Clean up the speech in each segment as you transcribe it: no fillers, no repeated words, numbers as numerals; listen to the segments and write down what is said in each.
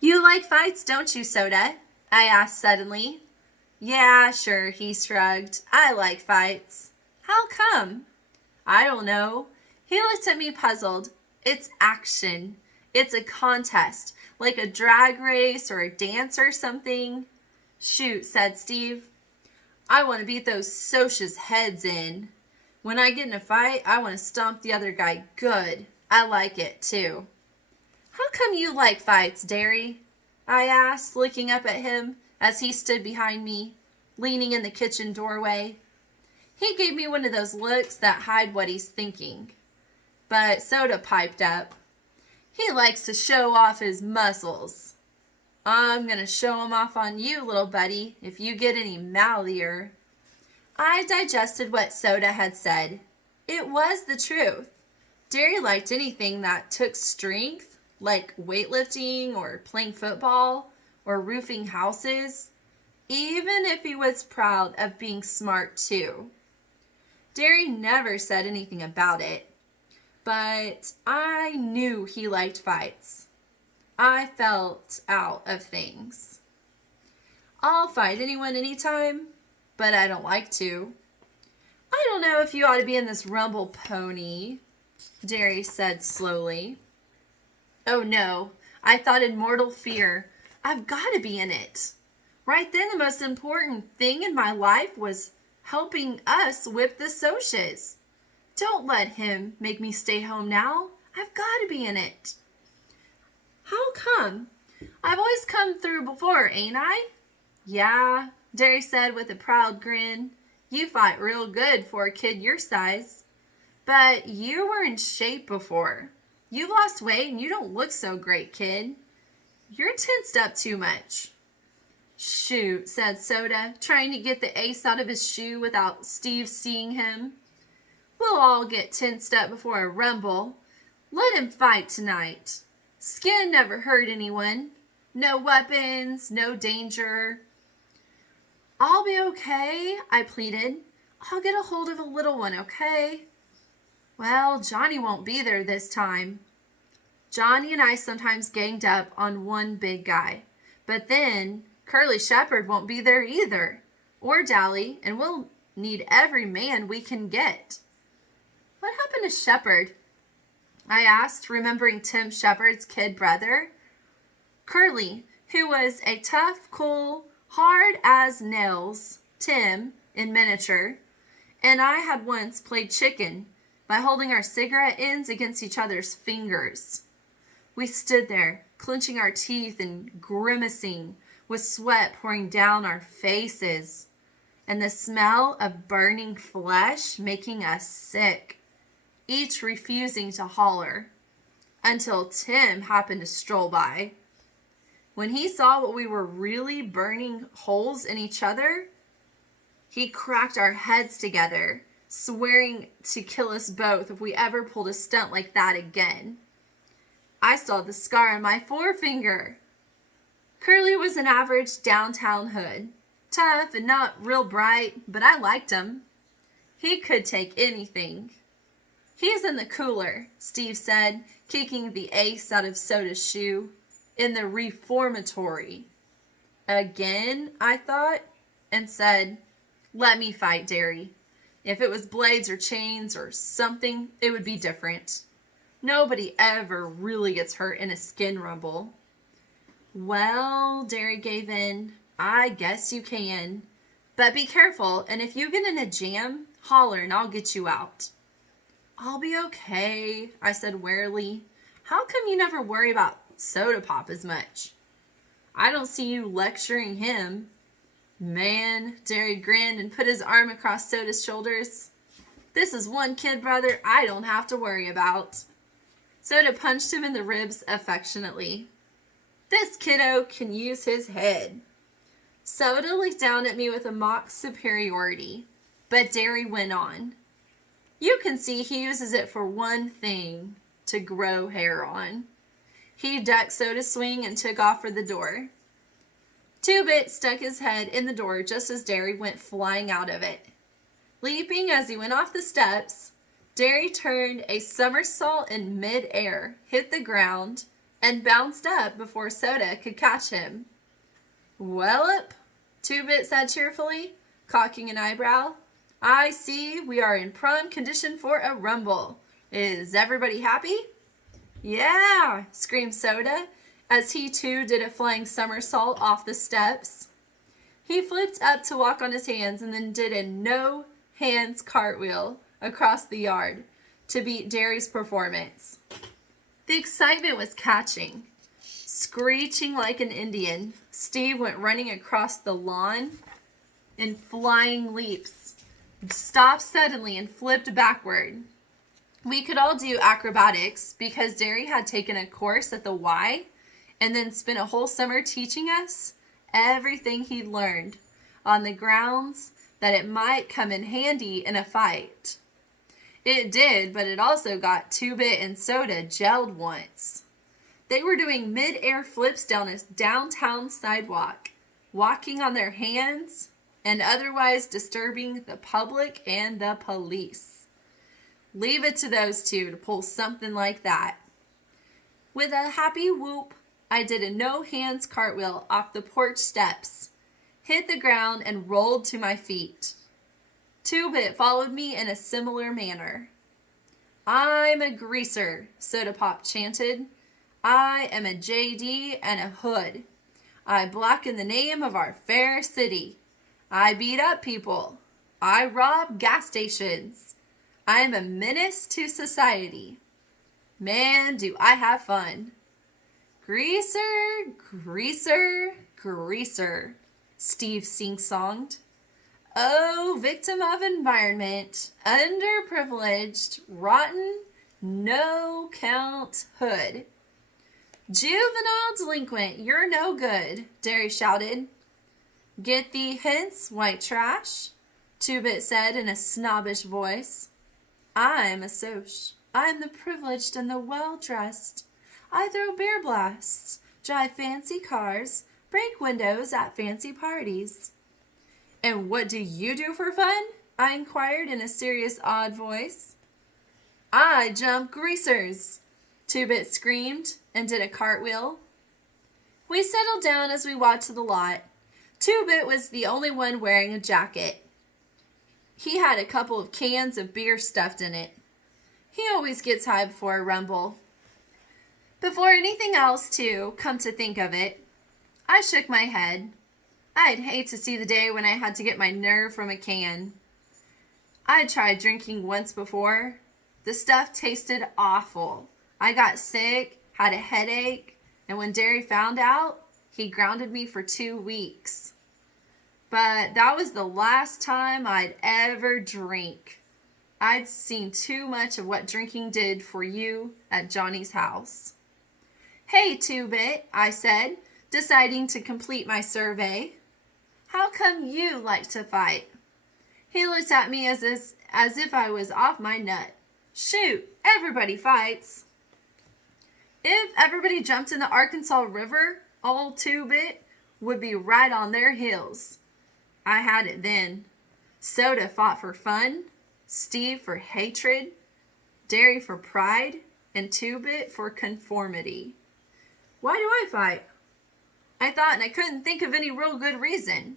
You like fights, don't you, Soda? I asked suddenly. Yeah, sure, he shrugged. I like fights. How come? I don't know. He looked at me puzzled. It's action. It's a contest, like a drag race or a dance or something. Shoot, said Steve. I want to beat those Socias' heads in. When I get in a fight, I want to stomp the other guy good. I like it, too. How come you like fights, Derry? I asked, looking up at him as he stood behind me, leaning in the kitchen doorway. He gave me one of those looks that hide what he's thinking. But Soda piped up. He likes to show off his muscles. I'm going to show 'em off on you, little buddy, if you get any mouthier. I digested what Soda had said. It was the truth. Derry liked anything that took strength, like weightlifting or playing football or roofing houses, even if he was proud of being smart too. Derry never said anything about it, but I knew he liked fights. I felt out of things. I'll fight anyone anytime, but I don't like to. I don't know if you ought to be in this rumble pony, Derry said slowly. Oh no, I thought in mortal fear, I've got to be in it. Right then, the most important thing in my life was helping us whip the Socias. Don't let him make me stay home now. I've got to be in it. How come? I've always come through before, ain't I? Yeah, Derry said with a proud grin. You fight real good for a kid your size. But you were in shape before. You lost weight and you don't look so great, kid. You're tensed up too much. Shoot, said Soda, trying to get the ace out of his shoe without Steve seeing him. We'll all get tensed up before a rumble. Let him fight tonight. Skin never hurt anyone. No weapons, no danger. I'll be okay, I pleaded. I'll get a hold of a little one, okay? Well, Johnny won't be there this time. Johnny and I sometimes ganged up on one big guy. But then Curly Shepherd won't be there either. Or Dally, and we'll need every man we can get. What happened to Shepherd? I asked, remembering Tim Shepherd's kid brother. Curly, who was a tough, cool, hard as nails Tim in miniature, and I had once played chicken by holding our cigarette ends against each other's fingers. We stood there, clenching our teeth and grimacing, with sweat pouring down our faces, and the smell of burning flesh making us sick, each refusing to holler, until Tim happened to stroll by. When he saw what we were really burning holes in each other, he cracked our heads together, swearing to kill us both if we ever pulled a stunt like that again. I saw the scar on my forefinger. Curly was an average downtown hood, tough and not real bright, but I liked him. He could take anything. He's in the cooler, Steve said, kicking the ace out of Soda's shoe. In the reformatory. Again, I thought, and said, let me fight, Derry. If it was blades or chains or something, it would be different. Nobody ever really gets hurt in a skin rumble. Well, Derry gave in. I guess you can. But be careful, and if you get in a jam, holler and I'll get you out. I'll be okay, I said wearily. How come you never worry about Soda Pop as much? I don't see you lecturing him. Man, Derry grinned and put his arm across Soda's shoulders. This is one kid brother I don't have to worry about. Soda punched him in the ribs affectionately. This kiddo can use his head. Soda looked down at me with a mock superiority, but Derry went on. You can see he uses it for one thing, to grow hair on. He ducked Soda's swing and took off for the door. Two-Bit stuck his head in the door just as Derry went flying out of it. Leaping as he went off the steps, Derry turned a somersault in mid-air, hit the ground, and bounced up before Soda could catch him. "Wellop," Two-Bit said cheerfully, cocking an eyebrow. "I see we are in prime condition for a rumble. Is everybody happy?" "Yeah," screamed Soda, as he too did a flying somersault off the steps. He flipped up to walk on his hands and then did a no-hands cartwheel across the yard to beat Jerry's performance. The excitement was catching. Screeching like an Indian, Steve went running across the lawn in flying leaps, stopped suddenly and flipped backward. We could all do acrobatics because Jerry had taken a course at the Y and then spent a whole summer teaching us everything he'd learned on the grounds that it might come in handy in a fight. It did, but it also got Two-Bit and Soda gelled once. They were doing mid-air flips down a downtown sidewalk, walking on their hands and otherwise disturbing the public and the police. Leave it to those two to pull something like that. With a happy whoop, I did a no-hands cartwheel off the porch steps, hit the ground, and rolled to my feet. Two-Bit followed me in a similar manner. "I'm a greaser," Soda Pop chanted. "I am a JD and a hood. I blacken the name of our fair city. I beat up people. I rob gas stations. I am a menace to society. Man, do I have fun." "Greaser, greaser, greaser," Steve sing-songed. "Oh, victim of environment, underprivileged, rotten, no-count hood." "Juvenile delinquent, you're no good," Jerry shouted. "Get thee hence, white trash," Two-Bit said in a snobbish voice. "I'm a soch. I'm the privileged and the well-dressed. I throw beer blasts, drive fancy cars, break windows at fancy parties." "And what do you do for fun?" I inquired in a serious, odd voice. "I jump greasers," Two-Bit screamed and did a cartwheel. We settled down as we walked to the lot. Two-Bit was the only one wearing a jacket. He had a couple of cans of beer stuffed in it. He always gets high before a rumble. Before anything else, too, come to think of it, I shook my head. I'd hate to see the day when I had to get my nerve from a can. I'd tried drinking once before. The stuff tasted awful. I got sick, had a headache, and when Jerry found out, he grounded me for 2 weeks. But that was the last time I'd ever drink. I'd seen too much of what drinking did for you at Johnny's house. "Hey, Two-Bit," I said, deciding to complete my survey. "How come you like to fight?" He looked at me as if I was off my nut. "Shoot, everybody fights." "If everybody jumped in the Arkansas River, old Two-Bit would be right on their heels." I had it then. Soda fought for fun, Steve for hatred, Jerry for pride, and Two-Bit for conformity. Why do I fight? I thought, and I couldn't think of any real good reason.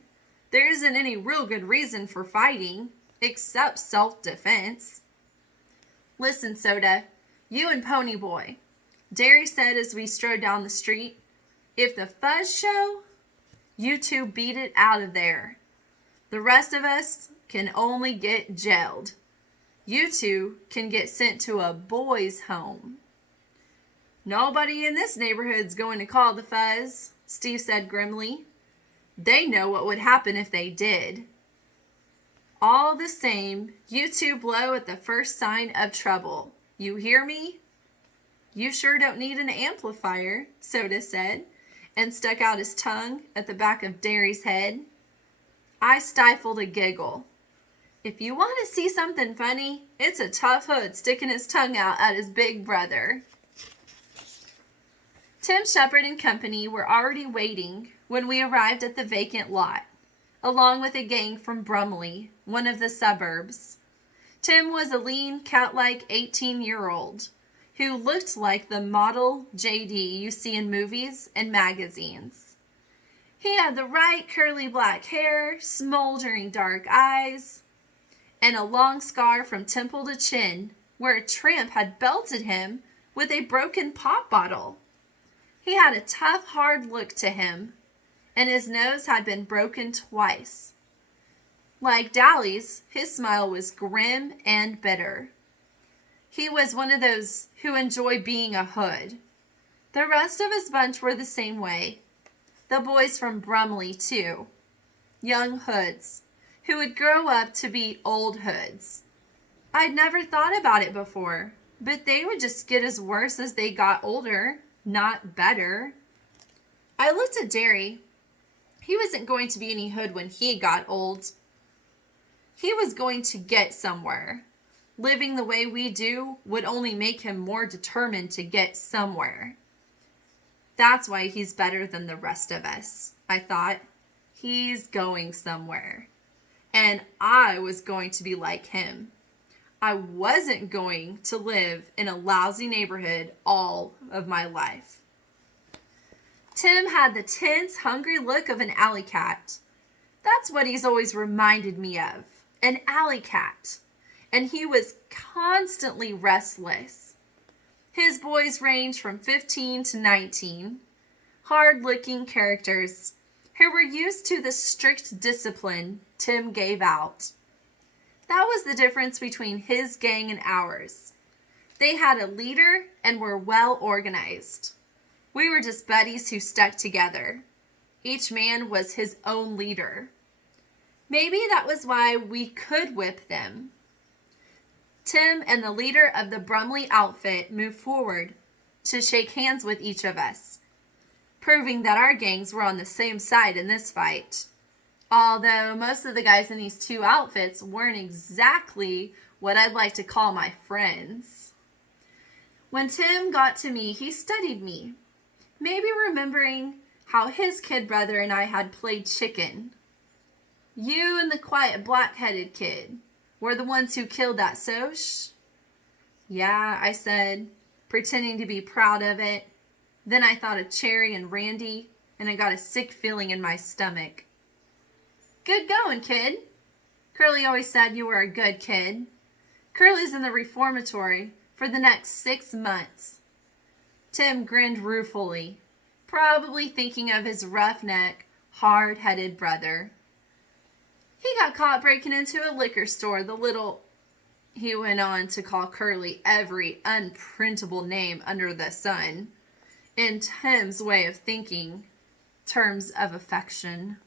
There isn't any real good reason for fighting, except self-defense. "Listen, Soda, you and Pony Boy," Jerry said as we strode down the street. "If the fuzz show, you two beat it out of there. The rest of us can only get jailed. You two can get sent to a boys' home." "Nobody in this neighborhood's going to call the fuzz," Steve said grimly. "They know what would happen if they did. All the same, you two blow at the first sign of trouble. You hear me?" "You sure don't need an amplifier," Soda said, and stuck out his tongue at the back of Jerry's head. I stifled a giggle. If you want to see something funny, it's a tough hood sticking his tongue out at his big brother. Tim Shepard and company were already waiting when we arrived at the vacant lot, along with a gang from Brumley, one of the suburbs. Tim was a lean, cat-like 18-year-old who looked like the model JD you see in movies and magazines. He had the right curly black hair, smoldering dark eyes, and a long scar from temple to chin where a tramp had belted him with a broken pop bottle. He had a tough, hard look to him, and his nose had been broken twice. Like Dally's, his smile was grim and bitter. He was one of those who enjoy being a hood. The rest of his bunch were the same way. The boys from Brumley, too. Young hoods, who would grow up to be old hoods. I'd never thought about it before, but they would just get as worse as they got older, not better. I looked at Derry. He wasn't going to be any hood when he got old. He was going to get somewhere. Living the way we do would only make him more determined to get somewhere. That's why he's better than the rest of us, I thought. He's going somewhere. And I was going to be like him. I wasn't going to live in a lousy neighborhood all of my life. Tim had the tense, hungry look of an alley cat. That's what he's always reminded me of, an alley cat. And he was constantly restless. His boys ranged from 15 to 19, hard-looking characters who were used to the strict discipline Tim gave out. That was the difference between his gang and ours. They had a leader and were well organized. We were just buddies who stuck together. Each man was his own leader. Maybe that was why we could whip them. Tim and the leader of the Brumley outfit moved forward to shake hands with each of us, proving that our gangs were on the same side in this fight. Although most of the guys in these two outfits weren't exactly what I'd like to call my friends. When Tim got to me, he studied me, maybe remembering how his kid brother and I had played chicken. You and the quiet black-headed kid were the ones who killed that Soch? Yeah, I said, pretending to be proud of it. Then I thought of Cherry and Randy, and I got a sick feeling in my stomach. Good going, kid. Curly always said you were a good kid. Curly's in the reformatory for the next 6 months. Tim grinned ruefully, probably thinking of his roughneck, hard-headed brother. He got caught breaking into a liquor store, he went on to call Curly every unprintable name under the sun, in Tim's way of thinking, terms of affection.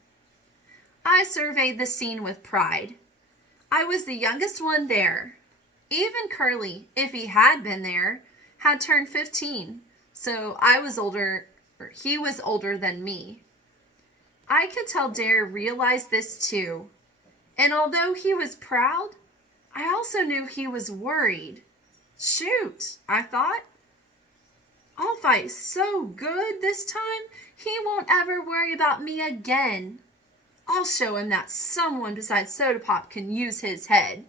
I surveyed the scene with pride. I was the youngest one there. Even Curly, if he had been there, had turned 15, so he was older than me. I could tell Dare realized this too. And although he was proud, I also knew he was worried. Shoot, I thought. I'll fight so good this time, he won't ever worry about me again. I'll show him that someone besides Soda Pop can use his head.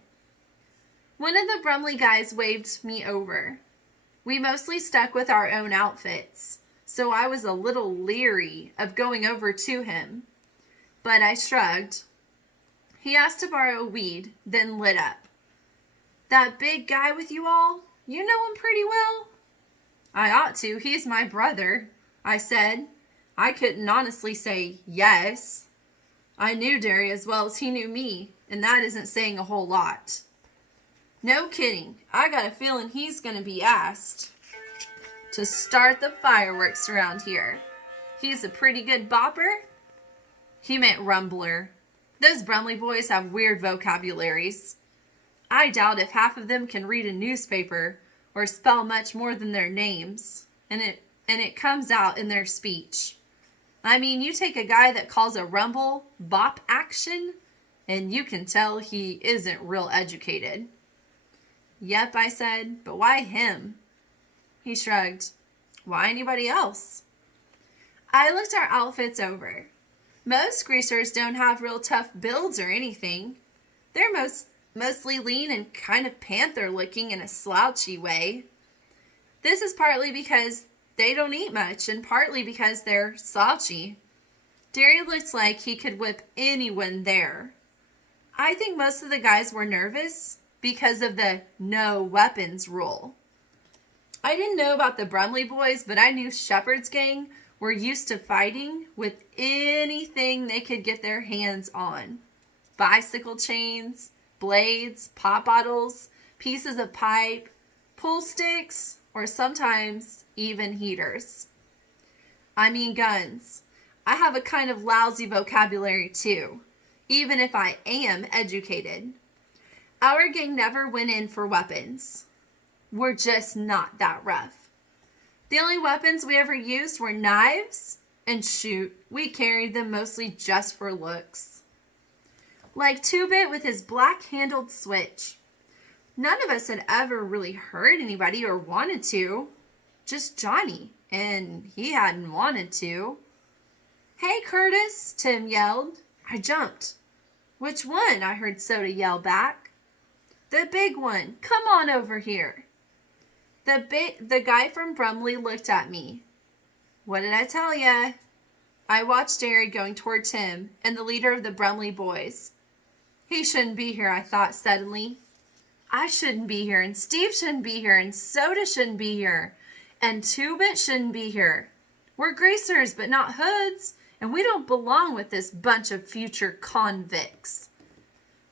One of the Brumley guys waved me over. We mostly stuck with our own outfits, so I was a little leery of going over to him. But I shrugged. He asked to borrow a weed, then lit up. That big guy with you all, you know him pretty well? I ought to. He's my brother, I said. I couldn't honestly say yes. I knew Derry as well as he knew me, and that isn't saying a whole lot. No kidding. I got a feeling he's going to be asked to start the fireworks around here. He's a pretty good bopper. He meant rumbler. Those Brumley boys have weird vocabularies. I doubt if half of them can read a newspaper or spell much more than their names, and it comes out in their speech. I mean, you take a guy that calls a rumble bop action, and you can tell he isn't real educated. Yep, I said, but why him? He shrugged. Why anybody else? I looked our outfits over. Most greasers don't have real tough builds or anything. They're mostly lean and kind of panther-looking in a slouchy way. This is partly because they don't eat much and partly because they're slouchy. Derry looks like he could whip anyone there. I think most of the guys were nervous because of the no weapons rule. I didn't know about the Brumley boys, but I knew Shepherd's gang were used to fighting with anything they could get their hands on. Bicycle chains, blades, pop bottles, pieces of pipe, pool sticks, or sometimes even heaters. I mean guns. I have a kind of lousy vocabulary too, even if I am educated. Our gang never went in for weapons. We're just not that rough. The only weapons we ever used were knives, and shoot, we carried them mostly just for looks. Like Two-Bit with his black-handled switch. None of us had ever really hurt anybody or wanted to. Just Johnny, and he hadn't wanted to. "Hey, Curtis," Tim yelled. I jumped. "Which one?" I heard Soda yell back. "The big one. Come on over here." The guy from Brumley looked at me. "What did I tell ya?" I watched Derry going toward Tim and the leader of the Brumley boys. He shouldn't be here, I thought suddenly. I shouldn't be here, and Steve shouldn't be here, and Soda shouldn't be here, and Two-Bit shouldn't be here. We're greasers, but not hoods, and we don't belong with this bunch of future convicts.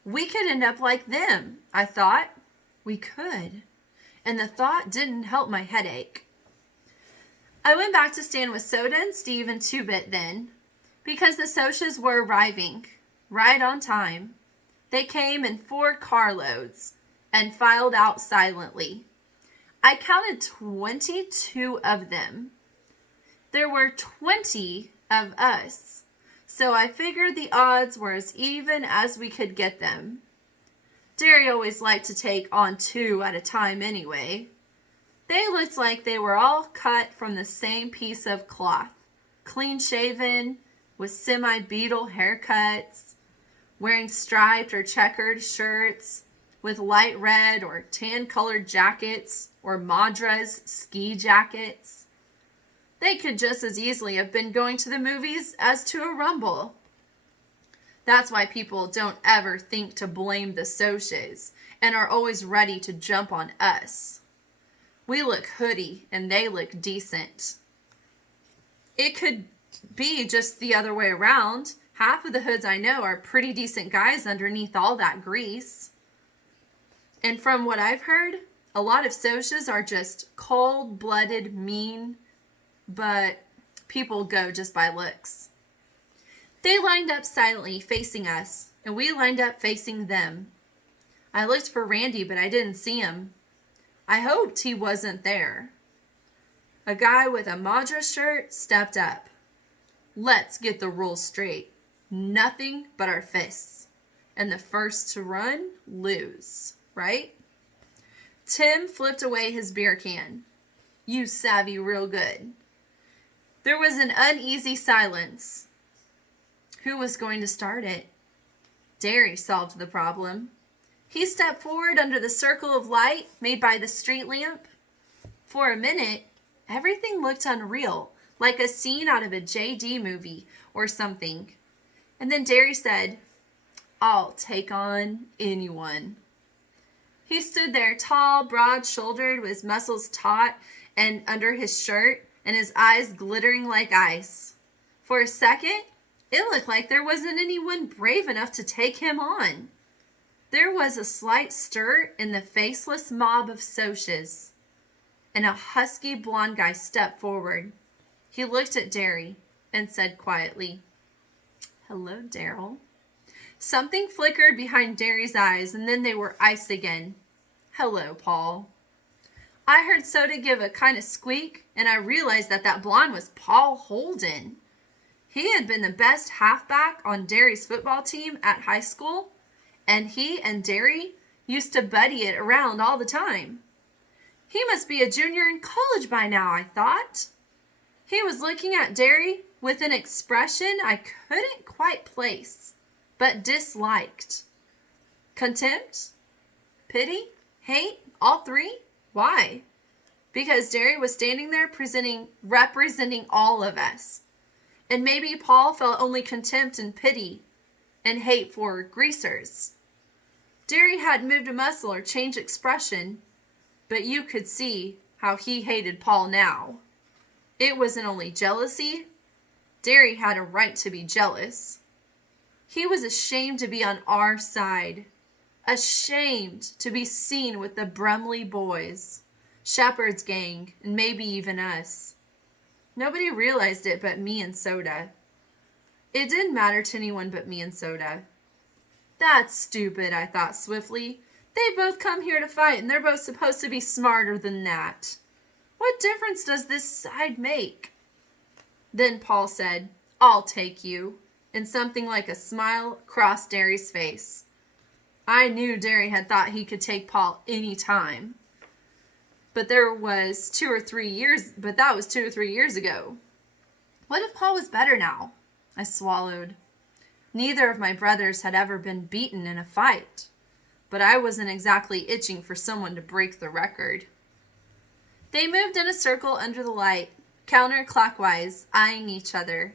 We could end up like them, I thought. We could. And the thought didn't help my headache. I went back to stand with Soda and Steve and Two-Bit then, because the Socias were arriving, right on time. They came in 4 carloads and filed out silently. I counted 22 of them. There were 20 of us, so I figured the odds were as even as we could get them. Derry always liked to take on 2 at a time anyway. They looked like they were all cut from the same piece of cloth, clean-shaven, with semi-beetle haircuts, wearing striped or checkered shirts, with light red or tan-colored jackets or Madras ski jackets. They could just as easily have been going to the movies as to a rumble. That's why people don't ever think to blame the Socias and are always ready to jump on us. We look hoodie and they look decent. It could be just the other way around. Half of the hoods I know are pretty decent guys underneath all that grease. And from what I've heard, a lot of Socias are just cold-blooded, mean, but people go just by looks. They lined up silently facing us, and we lined up facing them. I looked for Randy, but I didn't see him. I hoped he wasn't there. A guy with a Madras shirt stepped up. "Let's get the rules straight. Nothing but our fists. And the first to run, lose. Right?" Tim flipped away his beer can. "You savvy real good." There was an uneasy silence. Who was going to start it? Derry solved the problem. He stepped forward under the circle of light made by the street lamp. For a minute, everything looked unreal, like a scene out of a J.D. movie or something. And then Derry said, "I'll take on anyone." He stood there, tall, broad-shouldered, with his muscles taut and under his shirt, and his eyes glittering like ice. For a second, it looked like there wasn't anyone brave enough to take him on. There was a slight stir in the faceless mob of Socias, and a husky blonde guy stepped forward. He looked at Derry and said quietly, "Hello, Daryl." Something flickered behind Derry's eyes, and then they were ice again. "Hello, Paul." I heard Soda give a kind of squeak, and I realized that blonde was Paul Holden. He had been the best halfback on Derry's football team at high school, and he and Derry used to buddy it around all the time. He must be a junior in college by now, I thought. He was looking at Derry with an expression I couldn't quite place, but disliked. Contempt? Pity? Hate? All 3? Why? because Derry was standing there representing all of us. And maybe Paul felt only contempt and pity and hate for greasers. Derry hadn't moved a muscle or changed expression, but you could see how he hated Paul now. It wasn't only jealousy. Derry had a right to be jealous. He was ashamed to be on our side, ashamed to be seen with the Brumley boys, Shepard's gang, and maybe even us. Nobody realized it but me and Soda. It didn't matter to anyone but me and Soda. That's stupid, I thought swiftly. They both come here to fight, and they're both supposed to be smarter than that. What difference does this side make? Then Paul said, "I'll take you," and something like a smile crossed Derry's face. I knew Derry had thought he could take Paul any time. But that was 2 or 3 years ago. What if Paul was better now? I swallowed. Neither of my brothers had ever been beaten in a fight, but I wasn't exactly itching for someone to break the record. They moved in a circle under the light, counterclockwise, eyeing each other,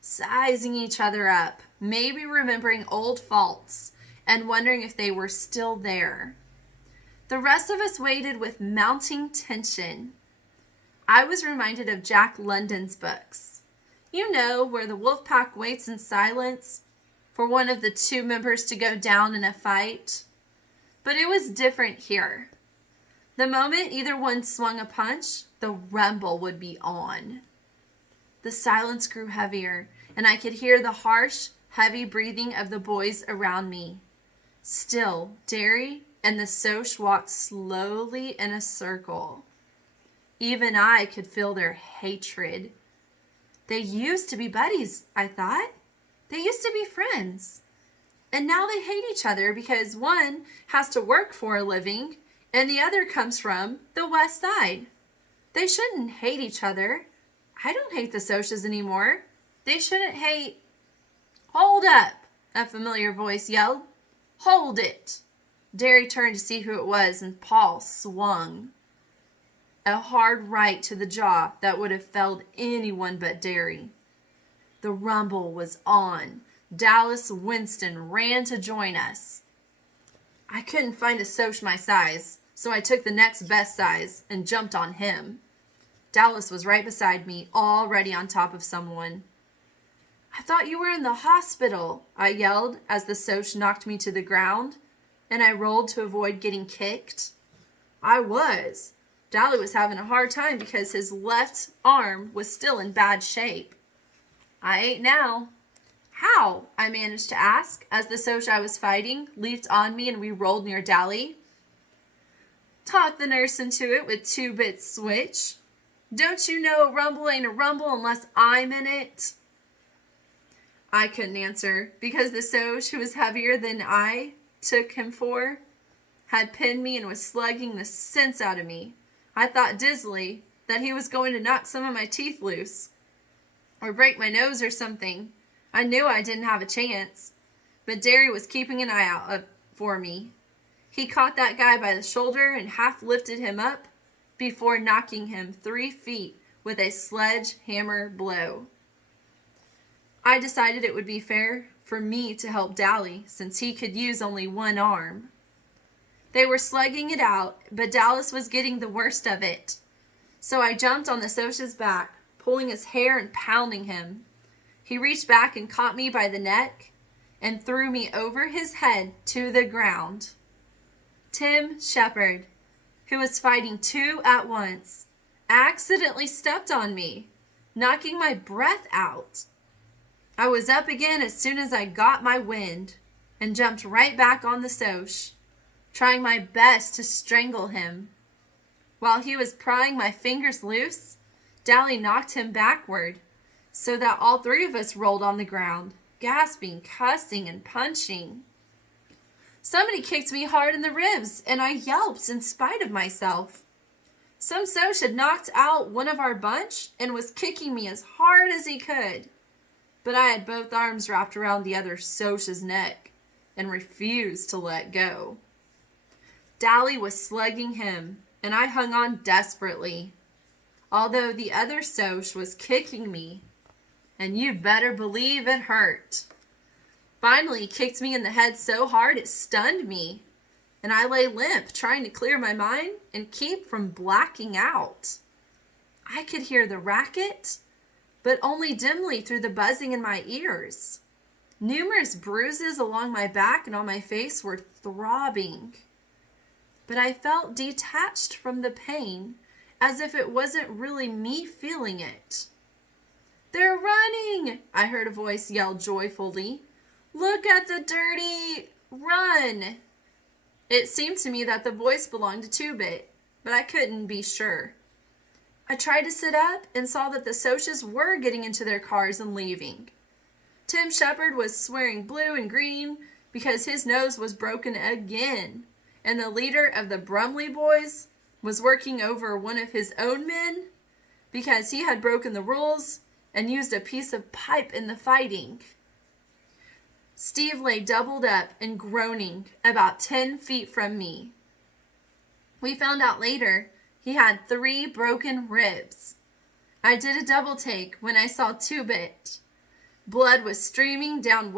sizing each other up, maybe remembering old faults and wondering if they were still there. The rest of us waited with mounting tension. I was reminded of Jack London's books. You know, where the wolf pack waits in silence for one of the 2 members to go down in a fight. But it was different here. The moment either one swung a punch, the rumble would be on. The silence grew heavier, and I could hear the harsh, heavy breathing of the boys around me. Still, Derry and the Soch walked slowly in a circle. Even I could feel their hatred. They used to be buddies, I thought. They used to be friends. And now they hate each other because one has to work for a living and the other comes from the West Side. They shouldn't hate each other. I don't hate the Soches anymore. They shouldn't hate... "Hold up," a familiar voice yelled. "Hold it." Derry turned to see who it was, and Paul swung. A hard right to the jaw that would have felled anyone but Derry. The rumble was on. Dallas Winston ran to join us. I couldn't find a Soch my size, so I took the next best size and jumped on him. Dallas was right beside me, already on top of someone. "I thought you were in the hospital," I yelled as the Soch knocked me to the ground, and I rolled to avoid getting kicked. I was. Dally was having a hard time because his left arm was still in bad shape. I ain't now. "How?" I managed to ask as the Soch I was fighting leaped on me and we rolled near Dally. "Talk the nurse into it with 2-bit switch. Don't you know a rumble ain't a rumble unless I'm in it?" I couldn't answer because the Soch, who was heavier than I took him for, had pinned me and was slugging the sense out of me. I thought dizzily that he was going to knock some of my teeth loose or break my nose or something. I knew I didn't have a chance, but Derry was keeping an eye out for me. He caught that guy by the shoulder and half lifted him up before knocking him 3 feet with a sledgehammer blow. I decided it would be fair for me to help Dally since he could use only one arm. They were slugging it out, but Dallas was getting the worst of it. So I jumped on the Soch's back, pulling his hair and pounding him. He reached back and caught me by the neck and threw me over his head to the ground. Tim Shepard, who was fighting 2 at once, accidentally stepped on me, knocking my breath out. I was up again as soon as I got my wind and jumped right back on the Soch, trying my best to strangle him. While he was prying my fingers loose, Dally knocked him backward so that all 3 of us rolled on the ground, gasping, cussing, and punching. Somebody kicked me hard in the ribs, and I yelped in spite of myself. Some Soch had knocked out one of our bunch and was kicking me as hard as he could. But I had both arms wrapped around the other Soch's neck and refused to let go. Dally was slugging him, and I hung on desperately, although the other Soch was kicking me, and you'd better believe it hurt. Finally, he kicked me in the head so hard it stunned me, and I lay limp, trying to clear my mind and keep from blacking out. I could hear the racket, but only dimly through the buzzing in my ears. Numerous bruises along my back and on my face were throbbing, but I felt detached from the pain, as if it wasn't really me feeling it. "They're running!" I heard a voice yell joyfully. "Look at the dirty run!" It seemed to me that the voice belonged to Two-Bit, but I couldn't be sure. I tried to sit up and saw that the Soches were getting into their cars and leaving. Tim Shepard was swearing blue and green because his nose was broken again, and the leader of the Brumley boys was working over one of his own men because he had broken the rules and used a piece of pipe in the fighting. Steve lay doubled up and groaning about 10 feet from me. We found out later he had 3 broken ribs. I did a double take when I saw Two-Bit. Blood was streaming down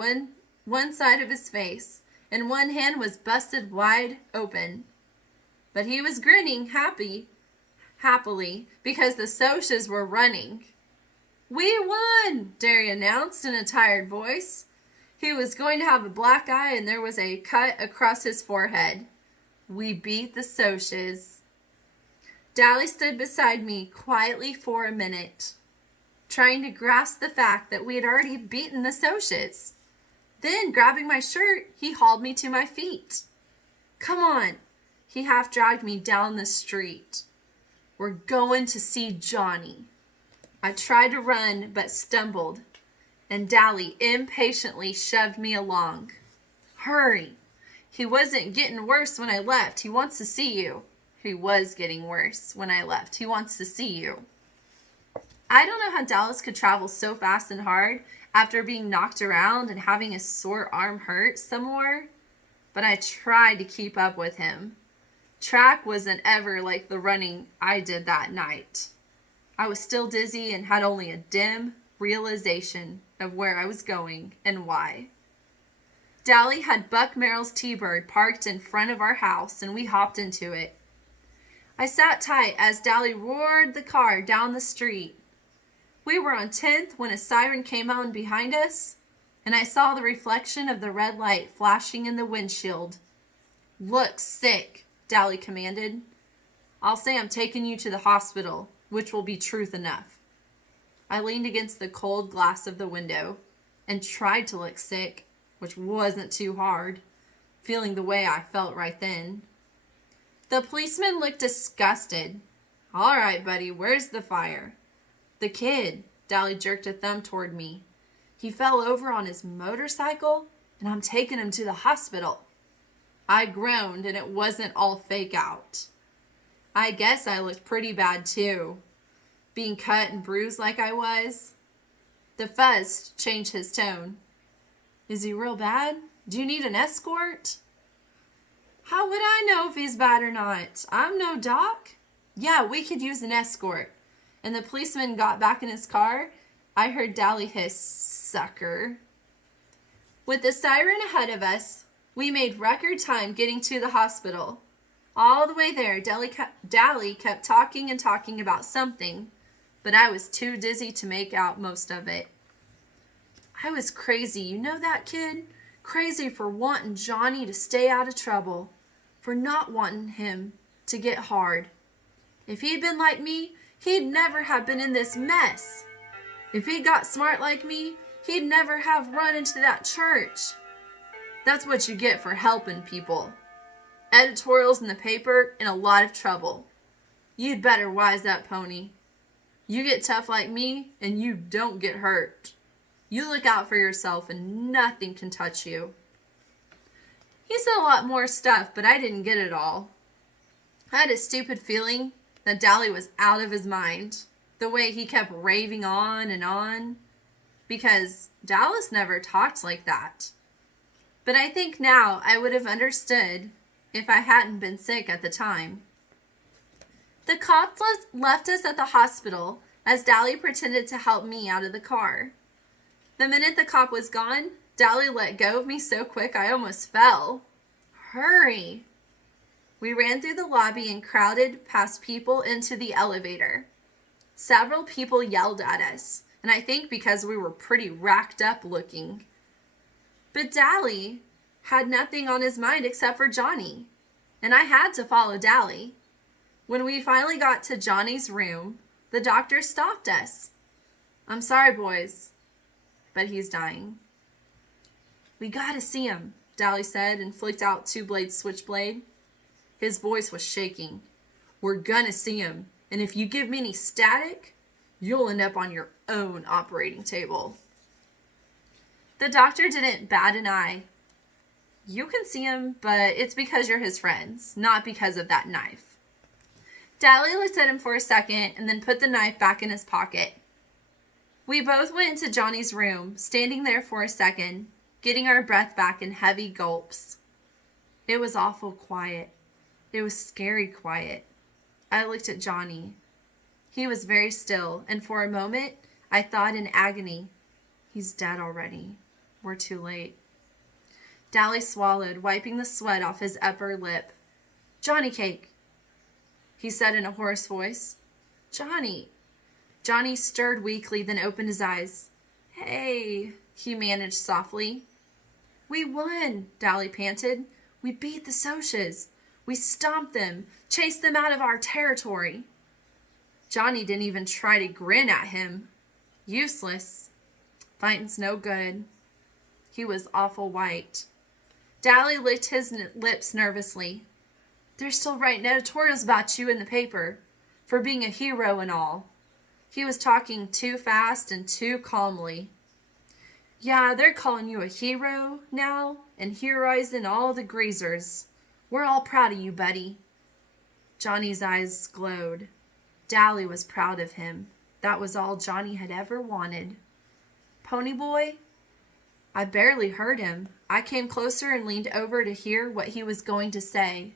one side of his face, and one hand was busted wide open. But he was grinning happily because the Soches were running. "We won!" Derry announced in a tired voice. He was going to have a black eye and there was a cut across his forehead. "We beat the Soches." Dally stood beside me quietly for a minute, trying to grasp the fact that we had already beaten the Soches. Then, grabbing my shirt, he hauled me to my feet. "Come on." He half dragged me down the street. "We're going to see Johnny." I tried to run but stumbled, and Dally impatiently shoved me along. "Hurry. He wasn't getting worse when I left. He wants to see you." He was getting worse when I left. He wants to see you. I don't know how Dallas could travel so fast and hard after being knocked around and having a sore arm hurt some more, but I tried to keep up with him. Track wasn't ever like the running I did that night. I was still dizzy and had only a dim realization of where I was going and why. Dally had Buck Merrill's T-Bird parked in front of our house, and we hopped into it. I sat tight as Dally roared the car down the street. We were on 10th when a siren came on behind us, and I saw the reflection of the red light flashing in the windshield. "Look sick," Dally commanded. "I'll say I'm taking you to the hospital, which will be truth enough." I leaned against the cold glass of the window and tried to look sick, which wasn't too hard, feeling the way I felt right then. The policeman looked disgusted. "All right, buddy, where's the fire?" "The kid," Dally jerked a thumb toward me. "He fell over on his motorcycle, and I'm taking him to the hospital." I groaned, and it wasn't all fake out. I guess I looked pretty bad too, being cut and bruised like I was. The fuzz changed his tone. "Is he real bad? Do you need an escort?" "How would I know if he's bad or not? I'm no doc." "Yeah, we could use an escort." And the policeman got back in his car. I heard Dally hiss, "Sucker." With the siren ahead of us, we made record time getting to the hospital. All the way there, Dally kept talking and talking about something, but I was too dizzy to make out most of it. "I was crazy, you know that, kid? Crazy for wanting Johnny to stay out of trouble, for not wanting him to get hard. If he'd been like me, he'd never have been in this mess. If he'd got smart like me, he'd never have run into that church. That's what you get for helping people. Editorials in the paper and a lot of trouble. You'd better wise up, Pony. You get tough like me, and you don't get hurt. You look out for yourself, and nothing can touch you." He said a lot more stuff, but I didn't get it all. I had a stupid feeling that Dally was out of his mind, the way he kept raving on, because Dallas never talked like that. But I think now I would have understood if I hadn't been sick at the time. The cops left us at the hospital as Dally pretended to help me out of the car. The minute the cop was gone, Dally let go of me so quick I almost fell. Hurry! We ran through the lobby and crowded past people into the elevator. Several people yelled at us, and I think because we were pretty racked up looking. But Dally had nothing on his mind except for Johnny, and I had to follow Dally. When we finally got to Johnny's room, the doctor stopped us. "I'm sorry, boys, but he's dying." "We gotta see him," Dally said and flicked out two-blade switchblade. His voice was shaking. "We're gonna see him, and if you give me any static, you'll end up on your own operating table." The doctor didn't bat an eye. "You can see him, but it's because you're his friends, not because of that knife." Dally looked at him for a second and then put the knife back in his pocket. We both went into Johnny's room, standing there for a second, getting our breath back in heavy gulps. It was awful quiet. It was scary quiet. I looked at Johnny. He was very still, and for a moment, I thought in agony, "He's dead already. We're too late." Dally swallowed, wiping the sweat off his upper lip. "Johnny cake," he said in a hoarse voice. "Johnny." Johnny stirred weakly, then opened his eyes. "Hey," he managed softly. "We won," Dally panted. "We beat the Socs. We stomped them, chased them out of our territory." Johnny didn't even try to grin at him. Useless. Fighting's no good. He was awful white. Dally licked his lips nervously. "They're still writing editorials about you in the paper, for being a hero and all." He was talking too fast and too calmly. "Yeah, they're calling you a hero now and heroizing all the greasers. We're all proud of you, buddy." Johnny's eyes glowed. Dally was proud of him. That was all Johnny had ever wanted. "Pony boy?" I barely heard him. I came closer and leaned over to hear what he was going to say.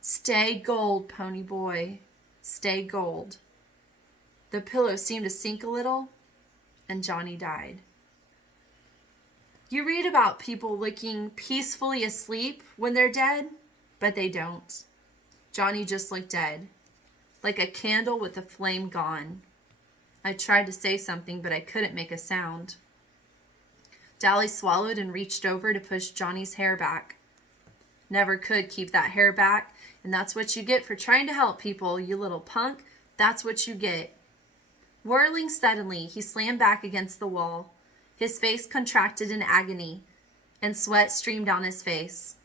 "Stay gold, pony boy. Stay gold." The pillow seemed to sink a little, and Johnny died. You read about people looking peacefully asleep when they're dead, but they don't. Johnny just looked dead, like a candle with the flame gone. I tried to say something, but I couldn't make a sound. Dally swallowed and reached over to push Johnny's hair back. "Never could keep that hair back, and that's what you get for trying to help people, you little punk. That's what you get." Whirling suddenly, he slammed back against the wall. His face contracted in agony, and sweat streamed down his face.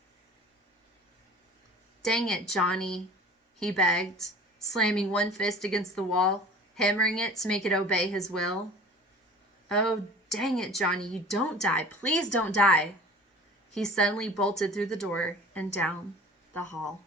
"Dang it, Johnny," he begged, slamming one fist against the wall, hammering it to make it obey his will. "Oh, dang it, Johnny, you don't die. Please don't die." He suddenly bolted through the door and down the hall.